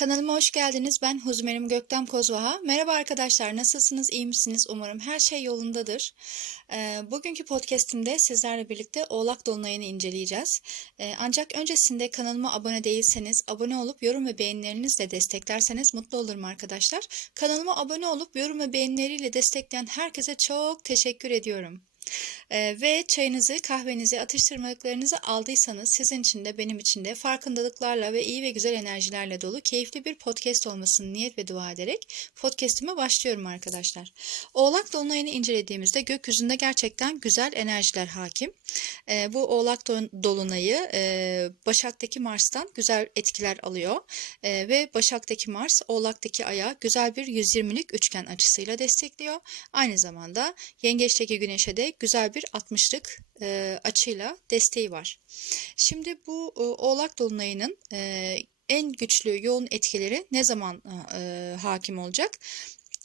Kanalıma hoş geldiniz. Ben Huzmerim Göktem Kozvaha. Merhaba arkadaşlar, nasılsınız, iyi misiniz? Umarım her şey yolundadır. Ee, bugünkü podcastimde sizlerle birlikte Oğlak Dolunay'ını inceleyeceğiz. Ee, ancak öncesinde kanalıma abone değilseniz, abone olup yorum ve beğenilerinizle desteklerseniz mutlu olurum arkadaşlar. Kanalıma abone olup yorum ve beğenileriyle destekleyen herkese çok teşekkür ediyorum. Ee, ve çayınızı, kahvenizi, atıştırmalıklarınızı aldıysanız sizin için de benim için de farkındalıklarla ve iyi ve güzel enerjilerle dolu keyifli bir podcast olmasını niyet ve dua ederek podcastime başlıyorum arkadaşlar. Oğlak Dolunay'ını incelediğimizde gökyüzünde gerçekten güzel enerjiler hakim. Ee, bu Oğlak Dolunay'ı e, Başak'taki Mars'tan güzel etkiler alıyor. E, ve Başak'taki Mars Oğlak'taki Ay'a güzel bir 120'lik üçgen açısıyla destekliyor. Aynı zamanda Yengeç'teki Güneş'e de güzel bir 60'lık e, açıyla desteği var. Şimdi bu e, Oğlak Dolunay'ının e, en güçlü yoğun etkileri ne zaman e, hakim olacak?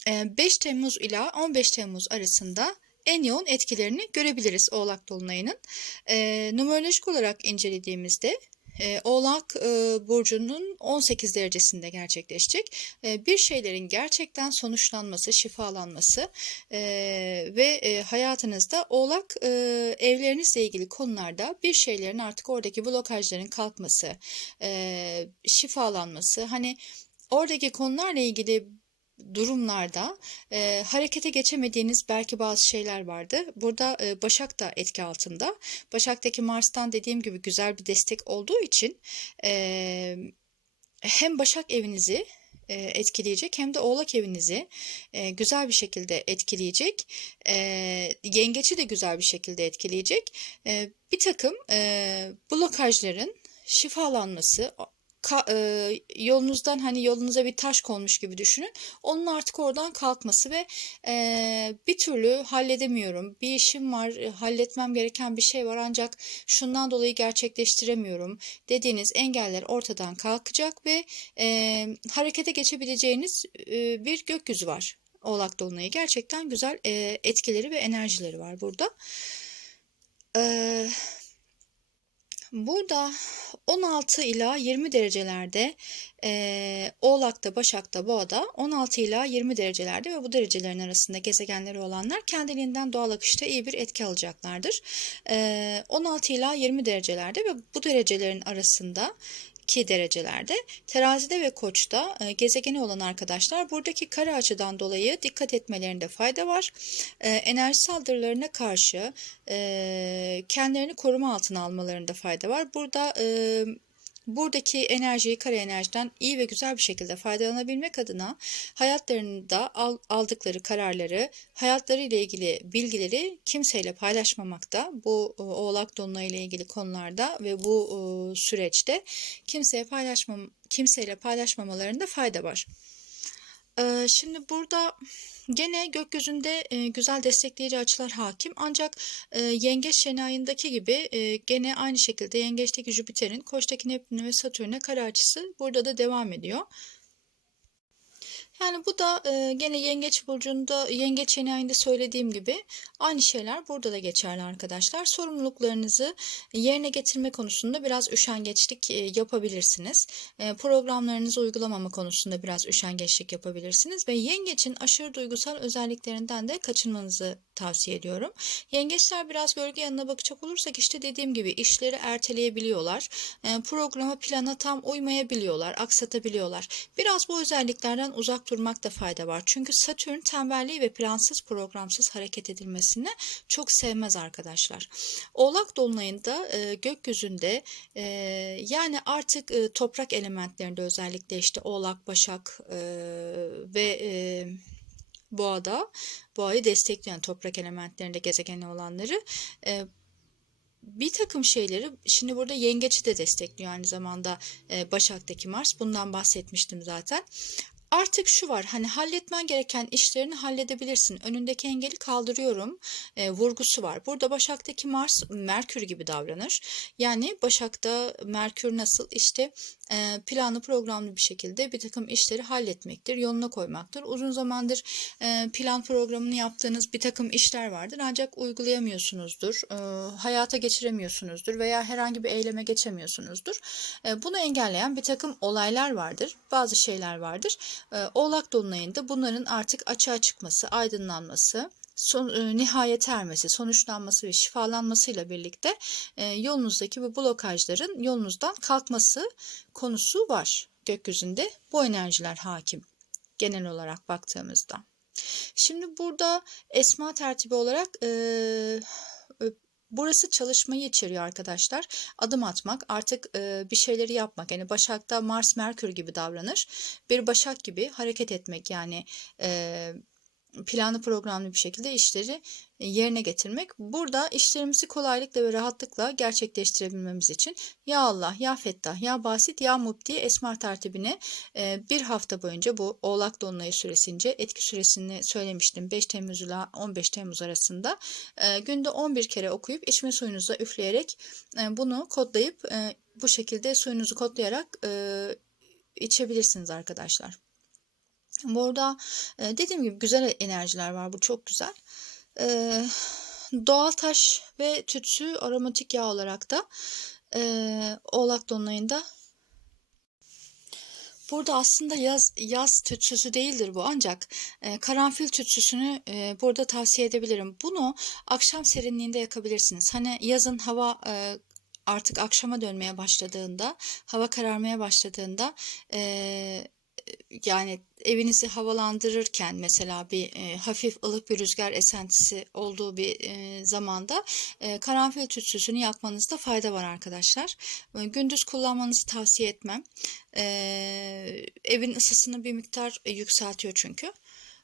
E, 5 Temmuz ila 15 Temmuz arasında en yoğun etkilerini görebiliriz Oğlak Dolunay'ının. E, numerolojik olarak incelediğimizde e, Oğlak e, Burcu'nun 18 derecesinde gerçekleşecek. E, bir şeylerin gerçekten sonuçlanması, şifalanması e, ve e, hayatınızda Oğlak e, evlerinizle ilgili konularda bir şeylerin artık oradaki blokajların kalkması, e, şifalanması, hani oradaki konularla ilgili durumlarda e, harekete geçemediğiniz belki bazı şeyler vardı. Burada e, Başak da etki altında. Başak'taki Mars'tan dediğim gibi güzel bir destek olduğu için e, hem Başak evinizi e, etkileyecek hem de Oğlak evinizi e, güzel bir şekilde etkileyecek. E, yengeçi de güzel bir şekilde etkileyecek. E, bir takım e, blokajların şifalanması, ka, e, yolunuzdan hani yolunuza bir taş konmuş gibi düşünün. Onun artık oradan kalkması ve e, bir türlü halledemiyorum. Bir işim var, e, halletmem gereken bir şey var ancak şundan dolayı gerçekleştiremiyorum dediğiniz engeller ortadan kalkacak ve e, harekete geçebileceğiniz e, bir gökyüzü var. Oğlak Dolunay'ı gerçekten güzel e, etkileri ve enerjileri var burada. Eee Burada 16 ila 20 derecelerde e, Oğlak'ta, Başak'ta, Boğa'da 16 ila 20 derecelerde ve bu derecelerin arasında gezegenleri olanlar kendiliğinden doğal akışta iyi bir etki alacaklardır. E, 16 ila 20 derecelerde ve bu derecelerin arasında ki derecelerde terazide ve koçta e, gezegeni olan arkadaşlar buradaki kare açıdan dolayı dikkat etmelerinde fayda var. E, enerji saldırılarına karşı e, kendilerini koruma altına almalarında fayda var. Burada buradaki enerjiyi kare enerjiden iyi ve güzel bir şekilde faydalanabilmek adına hayatlarında aldıkları kararları, hayatları ile ilgili bilgileri kimseyle paylaşmamakta. Bu Oğlak Dolunay ile ilgili konularda ve bu süreçte kimseye paylaşmam kimseyle paylaşmamalarında fayda var. Şimdi burada Gene gökyüzünde güzel destekleyici açılar hakim ancak Yengeç şeni ayındaki gibi gene aynı şekilde Yengeç'teki Jüpiter'in Koç'taki Neptün ve Satürn'e kare açısı burada da devam ediyor. Yani bu da e, gene yengeç burcunda yengeç yeni ayında söylediğim gibi aynı şeyler burada da geçerli arkadaşlar. Sorumluluklarınızı yerine getirme konusunda biraz üşengeçlik e, yapabilirsiniz. E, programlarınızı uygulamama konusunda biraz üşengeçlik yapabilirsiniz ve yengeçin aşırı duygusal özelliklerinden de kaçınmanızı tavsiye ediyorum. Yengeçler biraz gölge yanına bakacak olursak işte dediğim gibi işleri erteleyebiliyorlar. E, programa plana tam uymayabiliyorlar, aksatabiliyorlar. Biraz bu özelliklerden uzak durmakta fayda var. Çünkü Satürn tembelliği ve plansız programsız hareket edilmesini çok sevmez arkadaşlar. Oğlak Dolunay'ında e, gökyüzünde e, yani artık e, toprak elementlerinde özellikle işte Oğlak, Başak e, ve e, Boğa'da Boğa'yı destekleyen toprak elementlerinde gezegeni olanları e, bir takım şeyleri şimdi burada yengeçi de destekliyor aynı zamanda e, Başak'taki Mars bundan bahsetmiştim zaten Artık şu var hani halletmen gereken işlerini halledebilirsin. Önündeki engeli kaldırıyorum e, vurgusu var. Burada Başak'taki Mars Merkür gibi davranır. Yani Başak'ta Merkür nasıl işte planlı programlı bir şekilde bir takım işleri halletmektir, yoluna koymaktır. Uzun zamandır plan programını yaptığınız bir takım işler vardır ancak uygulayamıyorsunuzdur, hayata geçiremiyorsunuzdur veya herhangi bir eyleme geçemiyorsunuzdur. Bunu engelleyen bir takım olaylar vardır, bazı şeyler vardır. Oğlak Dolunay'ında bunların artık açığa çıkması, aydınlanması, son, e, nihayet ermesi, sonuçlanması ve şifalanmasıyla birlikte e, yolunuzdaki bu blokajların yolunuzdan kalkması konusu var. Gökyüzünde bu enerjiler hakim genel olarak baktığımızda. Şimdi burada esma tertibi olarak e, Burası çalışmayı içeriyor arkadaşlar. Adım atmak, artık e, bir şeyleri yapmak. Yani Başak'ta Mars Merkür gibi davranır. Bir Başak gibi hareket etmek yani e, planlı programlı bir şekilde işleri e, yerine getirmek. Burada işlerimizi kolaylıkla ve rahatlıkla gerçekleştirebilmemiz için Ya Allah, Ya Fettah, Ya Basit, Ya Mubdi esmar tertibini e, bir hafta boyunca bu Oğlak Dolunayı süresince etki süresini söylemiştim 5 Temmuz ile 15 Temmuz arasında e, günde 11 kere okuyup içme suyunuza üfleyerek bunu kodlayıp bu şekilde suyunuzu kodlayarak içebilirsiniz arkadaşlar. Burada e, dediğim gibi güzel enerjiler var. Bu çok güzel. E, doğal taş ve tütsü aromatik yağ olarak da e, Oğlak Dolunay'ında Burada aslında yaz yaz tütsüsü değildir bu ancak e, karanfil tütsüsünü e, burada tavsiye edebilirim. Bunu akşam serinliğinde yakabilirsiniz. Hani yazın hava e, artık akşama dönmeye başladığında, hava kararmaya başladığında e, yani evinizi havalandırırken mesela bir e, hafif ılık bir rüzgar esentisi olduğu bir e, zamanda e, karanfil tütsüsünü yakmanızda fayda var arkadaşlar. E, gündüz kullanmanızı tavsiye etmem. E, evin ısısını bir miktar e, yükseltiyor çünkü.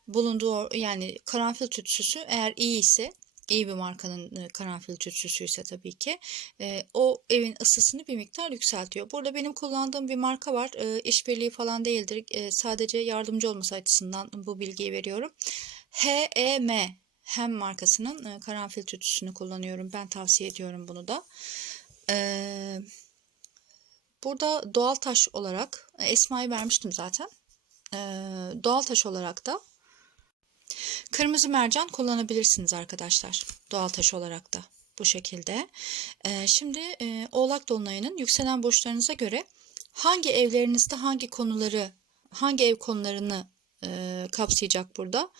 Bulunduğu yani karanfil tütsüsü eğer iyi ise iyi bir markanın karanfil tütsüsü ise tabii ki o evin ısısını bir miktar yükseltiyor. Burada benim kullandığım bir marka var. E, işbirliği falan değildir. Sadece yardımcı olması açısından bu bilgiyi veriyorum. HEM hem markasının karanfil tütsüsünü kullanıyorum. Ben tavsiye ediyorum bunu da. Burada doğal taş olarak Esma'yı vermiştim zaten. Doğal taş olarak da Kırmızı mercan kullanabilirsiniz arkadaşlar. Doğal taş olarak da bu şekilde. Ee, şimdi e, Oğlak Dolunay'ın yükselen burçlarınıza göre hangi evlerinizde hangi konuları, hangi ev konularını e, kapsayacak burada?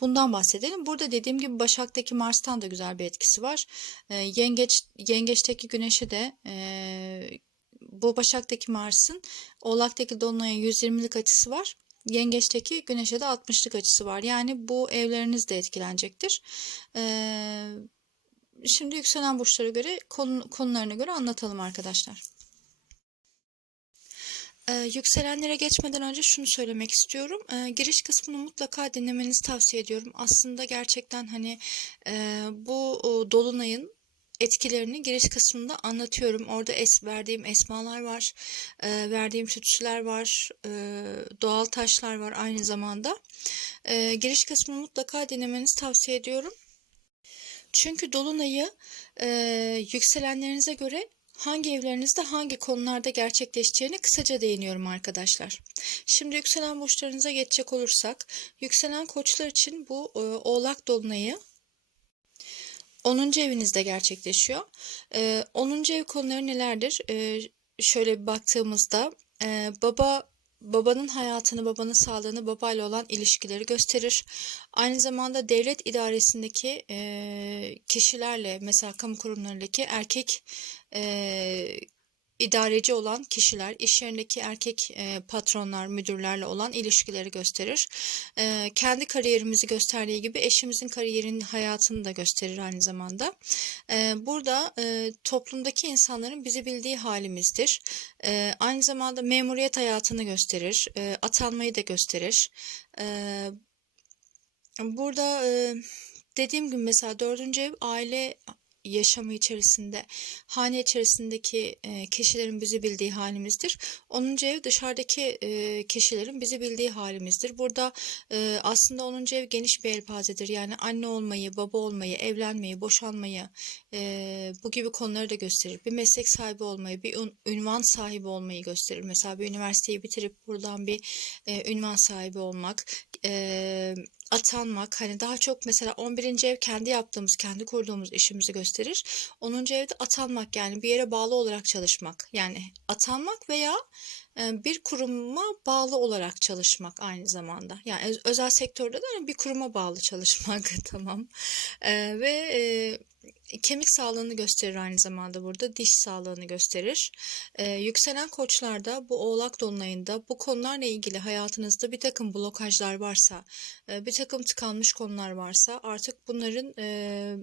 Bundan bahsedelim. Burada dediğim gibi Başak'taki Mars'tan da güzel bir etkisi var. E, Yengeç, Yengeç'teki Güneş'e de e, bu Başak'taki Mars'ın Oğlak'taki Dolunay'a 120'lik açısı var. Yengeçteki güneşe de 60'lık açısı var. Yani bu evleriniz de etkilenecektir. Ee, şimdi yükselen burçlara göre konu, konularına göre anlatalım arkadaşlar. Ee, yükselenlere geçmeden önce şunu söylemek istiyorum. Ee, giriş kısmını mutlaka dinlemenizi tavsiye ediyorum. Aslında gerçekten hani e, bu o, dolunayın etkilerini giriş kısmında anlatıyorum. Orada es, verdiğim esmalar var, e, verdiğim tütsüler var, e, doğal taşlar var aynı zamanda. E, giriş kısmını mutlaka dinlemenizi tavsiye ediyorum. Çünkü Dolunay'ı e, yükselenlerinize göre hangi evlerinizde hangi konularda gerçekleşeceğini kısaca değiniyorum arkadaşlar. Şimdi yükselen burçlarınıza geçecek olursak, yükselen koçlar için bu e, oğlak dolunayı 10. evinizde gerçekleşiyor. Ee, 10. ev konuları nelerdir? Ee, şöyle bir baktığımızda e, baba babanın hayatını, babanın sağlığını, babayla olan ilişkileri gösterir. Aynı zamanda devlet idaresindeki e, kişilerle, mesela kamu kurumlarındaki erkek e, idareci olan kişiler, iş yerindeki erkek e, patronlar, müdürlerle olan ilişkileri gösterir. E, kendi kariyerimizi gösterdiği gibi eşimizin kariyerin hayatını da gösterir aynı zamanda. E, burada e, toplumdaki insanların bizi bildiği halimizdir. E, aynı zamanda memuriyet hayatını gösterir, e, atanmayı da gösterir. E, burada e, dediğim gibi mesela dördüncü ev aile yaşamı içerisinde, hane içerisindeki e, kişilerin bizi bildiği halimizdir. 10. ev dışarıdaki e, kişilerin bizi bildiği halimizdir. Burada e, aslında 10. ev geniş bir elpazedir. Yani anne olmayı, baba olmayı, evlenmeyi, boşanmayı e, bu gibi konuları da gösterir. Bir meslek sahibi olmayı, bir ün- ünvan sahibi olmayı gösterir. Mesela bir üniversiteyi bitirip buradan bir e, ünvan sahibi olmak, e, atanmak. Hani daha çok mesela 11. ev kendi yaptığımız, kendi kurduğumuz işimizi gösterir. 10. evde atanmak yani bir yere bağlı olarak çalışmak. Yani atanmak veya e, bir kuruma bağlı olarak çalışmak aynı zamanda. Yani öz- özel sektörde de hani bir kuruma bağlı çalışmak tamam. E, ve e, kemik sağlığını gösterir aynı zamanda burada. Diş sağlığını gösterir. E, yükselen koçlarda bu oğlak dolunayında bu konularla ilgili hayatınızda bir takım blokajlar varsa, e, bir takım tıkanmış konular varsa artık bunların e,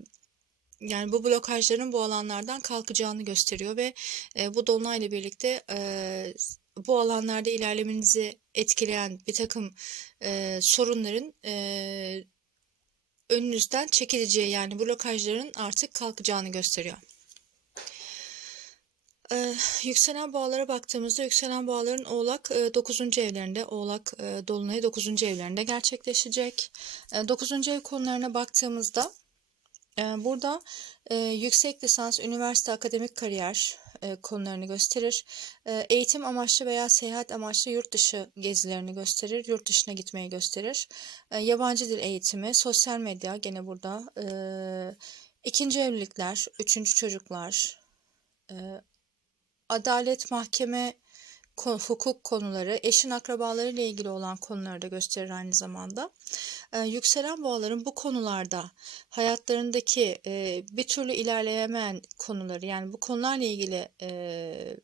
yani bu blokajların bu alanlardan kalkacağını gösteriyor ve e, bu dolunayla birlikte e, bu alanlarda ilerlemenizi etkileyen bir takım e, sorunların e, önünüzden çekileceği yani blokajların artık kalkacağını gösteriyor. Ee, yükselen boğalara baktığımızda yükselen boğaların oğlak e, 9. evlerinde oğlak e, dolunayı 9. evlerinde gerçekleşecek. E, 9. ev konularına baktığımızda e, burada e, yüksek lisans, üniversite, akademik kariyer e, konularını gösterir. E, eğitim amaçlı veya seyahat amaçlı yurt dışı gezilerini gösterir. Yurt dışına gitmeyi gösterir. E, yabancı dil eğitimi, sosyal medya gene burada. E, ikinci evlilikler, üçüncü çocuklar, e, adalet, mahkeme, hukuk konuları, eşin akrabaları ile ilgili olan konuları da gösterir aynı zamanda. Ee, yükselen boğaların bu konularda hayatlarındaki e, bir türlü ilerleyemeyen konuları yani bu konularla ilgili e,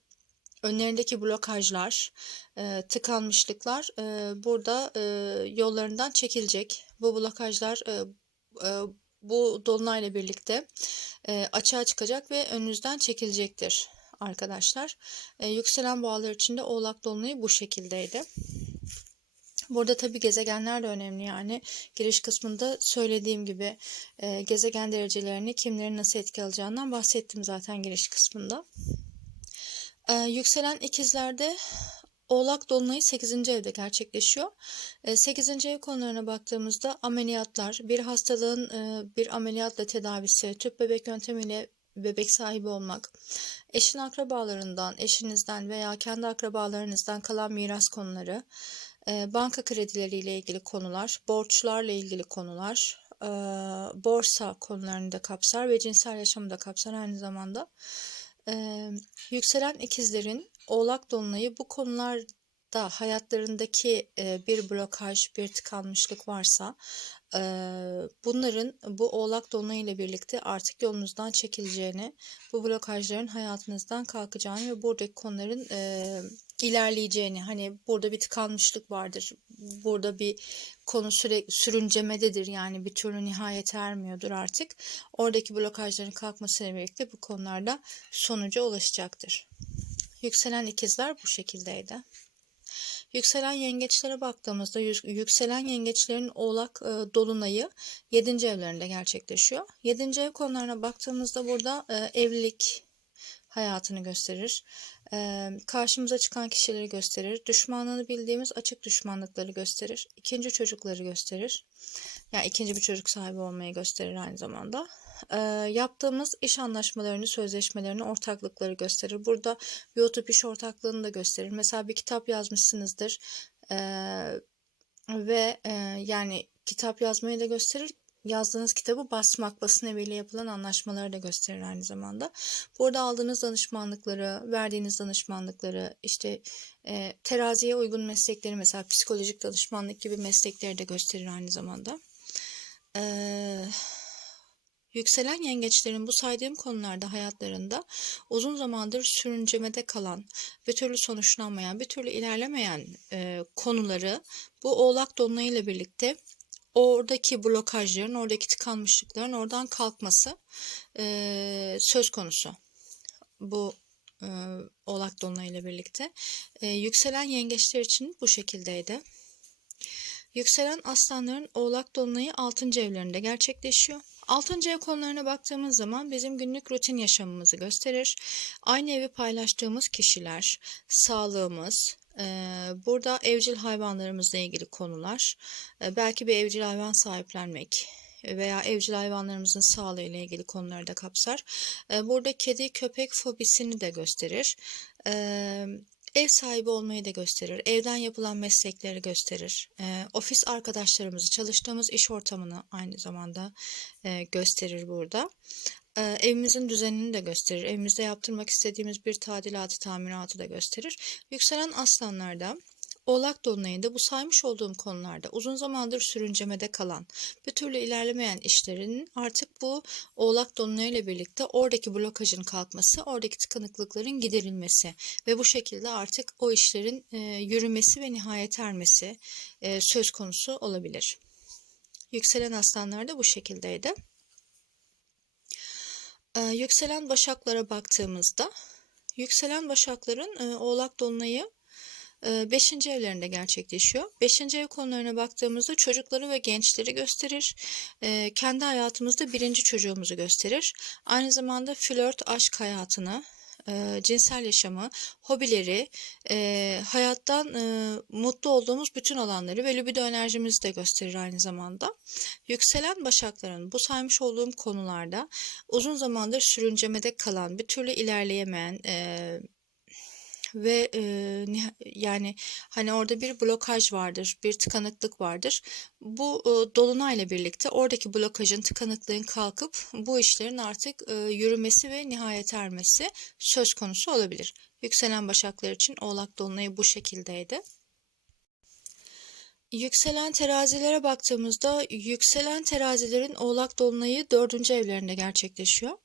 önlerindeki blokajlar, e, tıkanmışlıklar e, burada e, yollarından çekilecek. Bu blokajlar e, e, bu dolunayla birlikte e, açığa çıkacak ve önünüzden çekilecektir arkadaşlar. E, yükselen boğalar için de oğlak dolunayı bu şekildeydi. Burada tabi gezegenler de önemli yani giriş kısmında söylediğim gibi e, gezegen derecelerini kimlerin nasıl etki alacağından bahsettim zaten giriş kısmında. E, yükselen ikizlerde Oğlak Dolunayı 8. evde gerçekleşiyor. 8. ev konularına baktığımızda ameliyatlar, bir hastalığın e, bir ameliyatla tedavisi, tüp bebek yöntemiyle bebek sahibi olmak, eşin akrabalarından, eşinizden veya kendi akrabalarınızdan kalan miras konuları, e, banka kredileriyle ilgili konular, borçlarla ilgili konular, e, borsa konularını da kapsar ve cinsel yaşamı da kapsar aynı zamanda. E, yükselen ikizlerin Oğlak Dolunay'ı bu konularda hayatlarındaki bir blokaj, bir tıkanmışlık varsa bunların bu Oğlak Dolunay ile birlikte artık yolunuzdan çekileceğini, bu blokajların hayatınızdan kalkacağını ve buradaki konuların ilerleyeceğini, hani burada bir tıkanmışlık vardır, burada bir konu sürekli sürüncemededir yani bir türlü nihayete ermiyordur artık. Oradaki blokajların kalkmasıyla birlikte bu konularda sonuca ulaşacaktır. Yükselen ikizler bu şekildeydi. Yükselen yengeçlere baktığımızda yükselen yengeçlerin oğlak e, dolunayı 7. evlerinde gerçekleşiyor. 7. ev konularına baktığımızda burada e, evlilik hayatını gösterir. E, karşımıza çıkan kişileri gösterir. Düşmanlığını bildiğimiz açık düşmanlıkları gösterir. İkinci çocukları gösterir. Yani ikinci bir çocuk sahibi olmayı gösterir aynı zamanda e, yaptığımız iş anlaşmalarını, sözleşmelerini, ortaklıkları gösterir. Burada YouTube iş ortaklığını da gösterir. Mesela bir kitap yazmışsınızdır e, ve e, yani kitap yazmayı da gösterir. Yazdığınız kitabı basmak, basın eviyle yapılan anlaşmaları da gösterir aynı zamanda. Burada aldığınız danışmanlıkları, verdiğiniz danışmanlıkları, işte e, teraziye uygun meslekleri mesela psikolojik danışmanlık gibi meslekleri de gösterir aynı zamanda. Eee Yükselen yengeçlerin bu saydığım konularda hayatlarında uzun zamandır sürüncemede kalan, bir türlü sonuçlanmayan, bir türlü ilerlemeyen e, konuları bu oğlak dolunayıyla birlikte oradaki blokajların, oradaki tıkanmışlıkların oradan kalkması e, söz konusu. Bu e, oğlak dolunayıyla birlikte. E, yükselen yengeçler için bu şekildeydi. Yükselen aslanların oğlak dolunayı 6. evlerinde gerçekleşiyor. Altıncı ev konularına baktığımız zaman bizim günlük rutin yaşamımızı gösterir. Aynı evi paylaştığımız kişiler, sağlığımız, e, burada evcil hayvanlarımızla ilgili konular, e, belki bir evcil hayvan sahiplenmek veya evcil hayvanlarımızın sağlığı ile ilgili konuları da kapsar. E, burada kedi köpek fobisini de gösterir. Ev sahibi olmayı da gösterir. Evden yapılan meslekleri gösterir. E, ofis arkadaşlarımızı, çalıştığımız iş ortamını aynı zamanda e, gösterir burada. E, evimizin düzenini de gösterir. Evimizde yaptırmak istediğimiz bir tadilatı, tamiratı da gösterir. Yükselen aslanlarda Oğlak Dolunay'ında bu saymış olduğum konularda uzun zamandır sürüncemede kalan, bir türlü ilerlemeyen işlerin artık bu Oğlak Dolunay ile birlikte oradaki blokajın kalkması, oradaki tıkanıklıkların giderilmesi ve bu şekilde artık o işlerin e, yürümesi ve nihayet ermesi e, söz konusu olabilir. Yükselen aslanlar da bu şekildeydi. E, yükselen başaklara baktığımızda, yükselen başakların e, Oğlak Dolunay'ı Beşinci evlerinde gerçekleşiyor. Beşinci ev konularına baktığımızda çocukları ve gençleri gösterir. Kendi hayatımızda birinci çocuğumuzu gösterir. Aynı zamanda flört aşk hayatını, cinsel yaşamı, hobileri, hayattan mutlu olduğumuz bütün alanları ve libido enerjimizi de gösterir aynı zamanda. Yükselen başakların bu saymış olduğum konularda uzun zamandır sürüncemede kalan, bir türlü ilerleyemeyen, ve e, yani hani orada bir blokaj vardır, bir tıkanıklık vardır. Bu e, dolunayla birlikte oradaki blokajın, tıkanıklığın kalkıp bu işlerin artık e, yürümesi ve nihayet ermesi söz konusu olabilir. Yükselen başaklar için Oğlak dolunayı bu şekildeydi. Yükselen terazilere baktığımızda yükselen terazilerin Oğlak dolunayı dördüncü evlerinde gerçekleşiyor.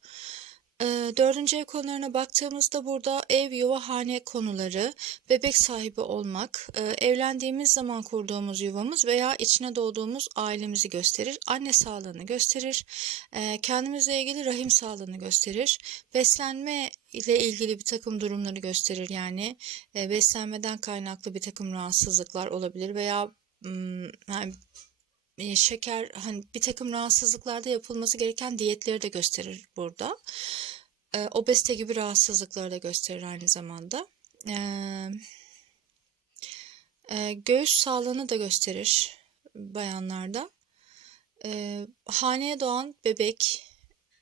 Dördüncü ev konularına baktığımızda burada ev, yuva, hane konuları, bebek sahibi olmak, evlendiğimiz zaman kurduğumuz yuvamız veya içine doğduğumuz ailemizi gösterir. Anne sağlığını gösterir. Kendimizle ilgili rahim sağlığını gösterir. Beslenme ile ilgili bir takım durumları gösterir. Yani beslenmeden kaynaklı bir takım rahatsızlıklar olabilir veya yani şeker hani bir takım rahatsızlıklarda yapılması gereken diyetleri de gösterir burada. E, obezite gibi rahatsızlıkları da gösterir aynı zamanda. E, e, göğüs sağlığını da gösterir bayanlarda. E, haneye doğan bebek,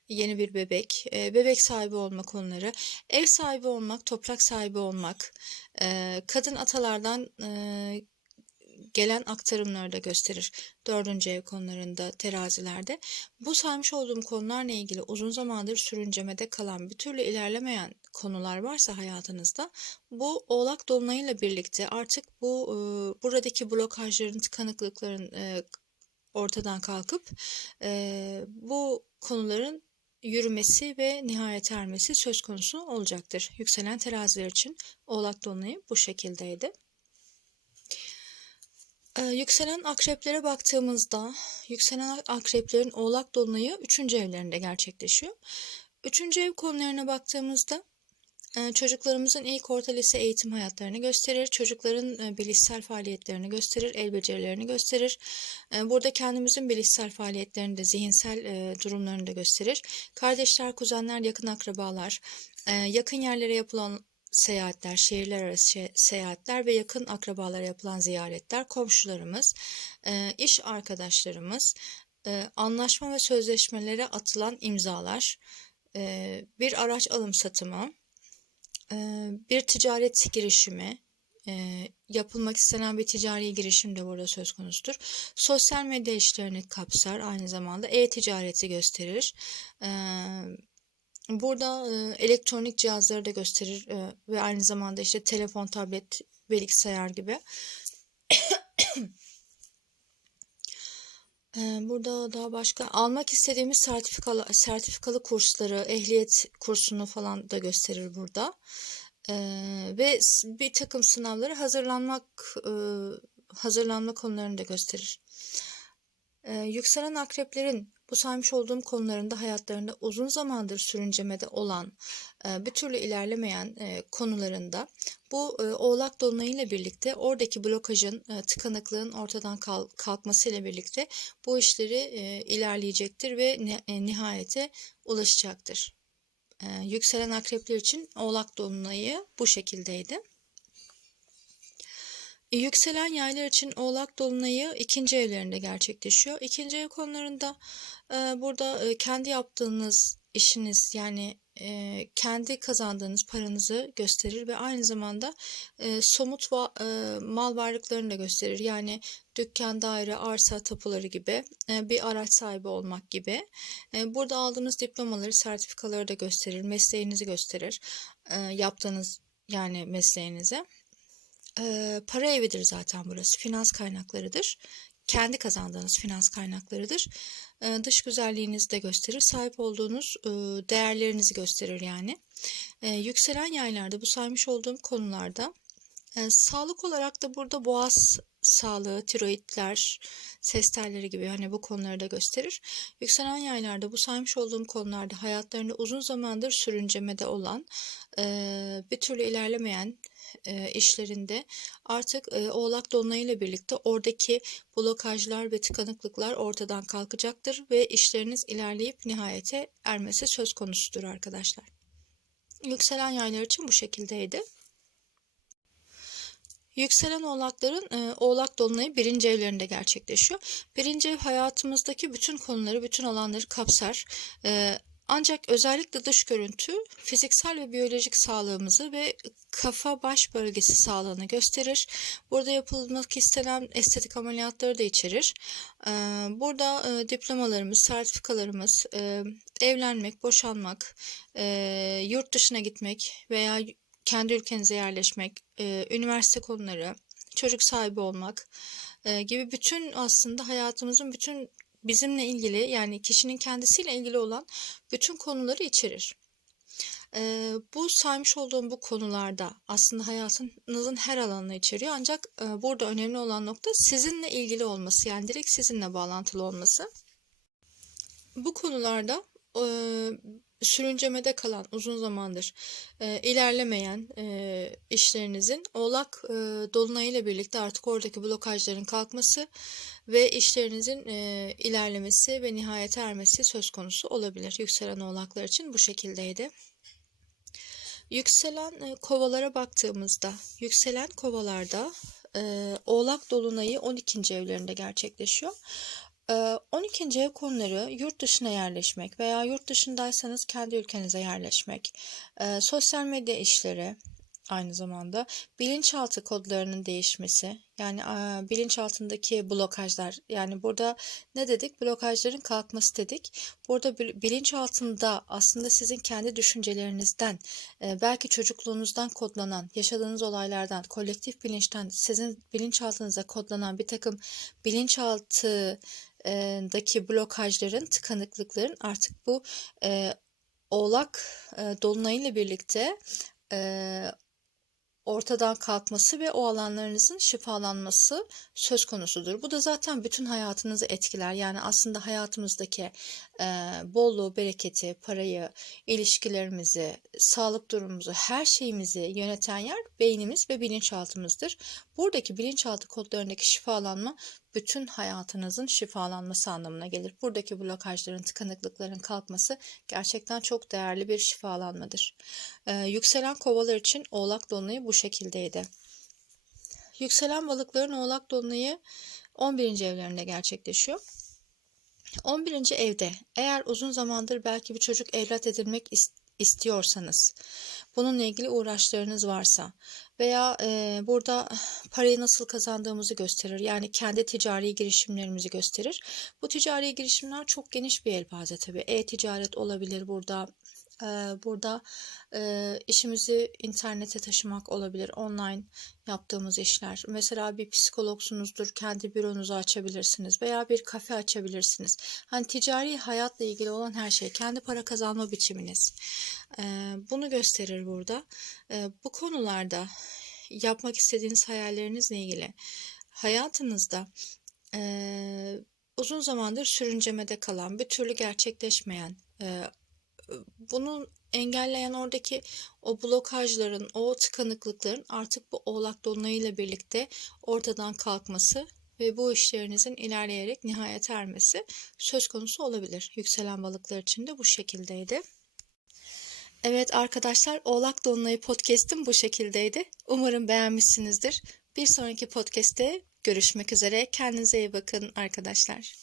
yeni bir bebek, e, bebek sahibi olma konuları, ev sahibi olmak, toprak sahibi olmak, e, kadın atalardan e, gelen aktarımları da gösterir. Dördüncü ev konularında terazilerde. Bu saymış olduğum konularla ilgili uzun zamandır sürüncemede kalan bir türlü ilerlemeyen konular varsa hayatınızda bu oğlak dolunayıyla birlikte artık bu e, buradaki blokajların, tıkanıklıkların e, ortadan kalkıp e, bu konuların yürümesi ve nihayet ermesi söz konusu olacaktır. Yükselen teraziler için oğlak dolunayı bu şekildeydi. Ee, yükselen akreplere baktığımızda yükselen akreplerin oğlak dolunayı 3. evlerinde gerçekleşiyor. 3. ev konularına baktığımızda e, çocuklarımızın ilk orta lise eğitim hayatlarını gösterir. Çocukların e, bilişsel faaliyetlerini gösterir, el becerilerini gösterir. E, burada kendimizin bilişsel faaliyetlerini de, zihinsel durumlarını da gösterir. Kardeşler, kuzenler, yakın akrabalar, yakın yerlere yapılan seyahatler, şehirler arası seyahatler ve yakın akrabalara yapılan ziyaretler, komşularımız, e, iş arkadaşlarımız, e, anlaşma ve sözleşmelere atılan imzalar, e, bir araç alım satımı, bir ticaret girişimi, yapılmak istenen bir ticari girişim de burada söz konusudur. Sosyal medya işlerini kapsar, aynı zamanda e-ticareti gösterir. Burada e, elektronik cihazları da gösterir e, ve aynı zamanda işte telefon, tablet, bilgisayar gibi. burada daha başka almak istediğimiz sertifikalı, sertifikalı kursları, ehliyet kursunu falan da gösterir burada. E, ve bir takım sınavları hazırlanmak e, hazırlanma konularını da gösterir. E, yükselen akreplerin bu saymış olduğum konularında hayatlarında uzun zamandır sürüncemede olan, e, bir türlü ilerlemeyen e, konularında bu e, oğlak dolunayıyla birlikte oradaki blokajın, tıkanıklığın ortadan kalkmasıyla birlikte bu işleri ilerleyecektir ve nihayete ulaşacaktır. Yükselen akrepler için oğlak dolunayı bu şekildeydi. Yükselen yaylar için Oğlak Dolunay'ı ikinci evlerinde gerçekleşiyor. İkinci ev konularında e, burada e, kendi yaptığınız işiniz yani e, kendi kazandığınız paranızı gösterir ve aynı zamanda e, somut va, e, mal varlıklarını da gösterir. Yani dükkan, daire, arsa, tapuları gibi e, bir araç sahibi olmak gibi. E, burada aldığınız diplomaları, sertifikaları da gösterir, mesleğinizi gösterir, e, yaptığınız yani mesleğinize e, para evidir zaten burası. Finans kaynaklarıdır. Kendi kazandığınız finans kaynaklarıdır. E, dış güzelliğinizi de gösterir. Sahip olduğunuz e, değerlerinizi gösterir yani. E, yükselen yaylarda bu saymış olduğum konularda e, sağlık olarak da burada boğaz sağlığı, tiroidler, ses telleri gibi hani bu konuları da gösterir. Yükselen yaylarda bu saymış olduğum konularda hayatlarında uzun zamandır sürüncemede olan, e, bir türlü ilerlemeyen e, işlerinde artık e, Oğlak Dolunay ile birlikte oradaki blokajlar ve tıkanıklıklar ortadan kalkacaktır ve işleriniz ilerleyip nihayete ermesi söz konusudur arkadaşlar. Yükselen yaylar için bu şekildeydi. Yükselen oğlakların e, oğlak dolunayı birinci evlerinde gerçekleşiyor. Birinci ev hayatımızdaki bütün konuları, bütün alanları kapsar. E, ancak özellikle dış görüntü fiziksel ve biyolojik sağlığımızı ve kafa baş bölgesi sağlığını gösterir. Burada yapılmak istenen estetik ameliyatları da içerir. Burada diplomalarımız, sertifikalarımız, evlenmek, boşanmak, yurt dışına gitmek veya kendi ülkenize yerleşmek, üniversite konuları, çocuk sahibi olmak gibi bütün aslında hayatımızın bütün bizimle ilgili yani kişinin kendisiyle ilgili olan bütün konuları içerir. Ee, bu saymış olduğum bu konularda aslında hayatınızın her alanını içeriyor. Ancak e, burada önemli olan nokta sizinle ilgili olması yani direkt sizinle bağlantılı olması. Bu konularda e, sürüncemede kalan uzun zamandır e, ilerlemeyen e, işlerinizin oğlak e, dolunayıyla birlikte artık oradaki blokajların kalkması ve işlerinizin e, ilerlemesi ve nihayete ermesi söz konusu olabilir. Yükselen oğlaklar için bu şekildeydi. Yükselen e, kovalara baktığımızda, yükselen kovalarda e, oğlak dolunayı 12. evlerinde gerçekleşiyor. 12. ev konuları yurt dışına yerleşmek veya yurt dışındaysanız kendi ülkenize yerleşmek, sosyal medya işleri, aynı zamanda. Bilinçaltı kodlarının değişmesi yani bilinçaltındaki blokajlar yani burada ne dedik? Blokajların kalkması dedik. Burada bilinçaltında aslında sizin kendi düşüncelerinizden belki çocukluğunuzdan kodlanan yaşadığınız olaylardan kolektif bilinçten sizin bilinçaltınıza kodlanan bir takım bilinçaltı daki blokajların, tıkanıklıkların artık bu e, oğlak e, dolunayıyla birlikte e, ortadan kalkması ve o alanlarınızın şifalanması söz konusudur. Bu da zaten bütün hayatınızı etkiler. Yani aslında hayatımızdaki e, bolluğu, bereketi, parayı, ilişkilerimizi, sağlık durumumuzu, her şeyimizi yöneten yer beynimiz ve bilinçaltımızdır. Buradaki bilinçaltı kodlarındaki şifalanma bütün hayatınızın şifalanması anlamına gelir. Buradaki blokajların, tıkanıklıkların kalkması gerçekten çok değerli bir şifalanmadır. Ee, yükselen kovalar için oğlak dolunayı bu şekildeydi. Yükselen balıkların oğlak dolunayı 11. evlerinde gerçekleşiyor. 11. evde eğer uzun zamandır belki bir çocuk evlat edinmek istiyorsanız, bununla ilgili uğraşlarınız varsa veya e, burada parayı nasıl kazandığımızı gösterir. Yani kendi ticari girişimlerimizi gösterir. Bu ticari girişimler çok geniş bir elpaze tabii. E-ticaret olabilir burada. Burada işimizi internete taşımak olabilir. Online yaptığımız işler. Mesela bir psikologsunuzdur. Kendi büronuzu açabilirsiniz. Veya bir kafe açabilirsiniz. Hani ticari hayatla ilgili olan her şey. Kendi para kazanma biçiminiz. Bunu gösterir burada. Bu konularda yapmak istediğiniz hayallerinizle ilgili hayatınızda uzun zamandır sürüncemede kalan, bir türlü gerçekleşmeyen, bunun engelleyen oradaki o blokajların, o tıkanıklıkların artık bu Oğlak Dolunayı ile birlikte ortadan kalkması ve bu işlerinizin ilerleyerek nihayete ermesi söz konusu olabilir. Yükselen balıklar için de bu şekildeydi. Evet arkadaşlar Oğlak Dolunayı podcast'im bu şekildeydi. Umarım beğenmişsinizdir. Bir sonraki podcast'te görüşmek üzere. Kendinize iyi bakın arkadaşlar.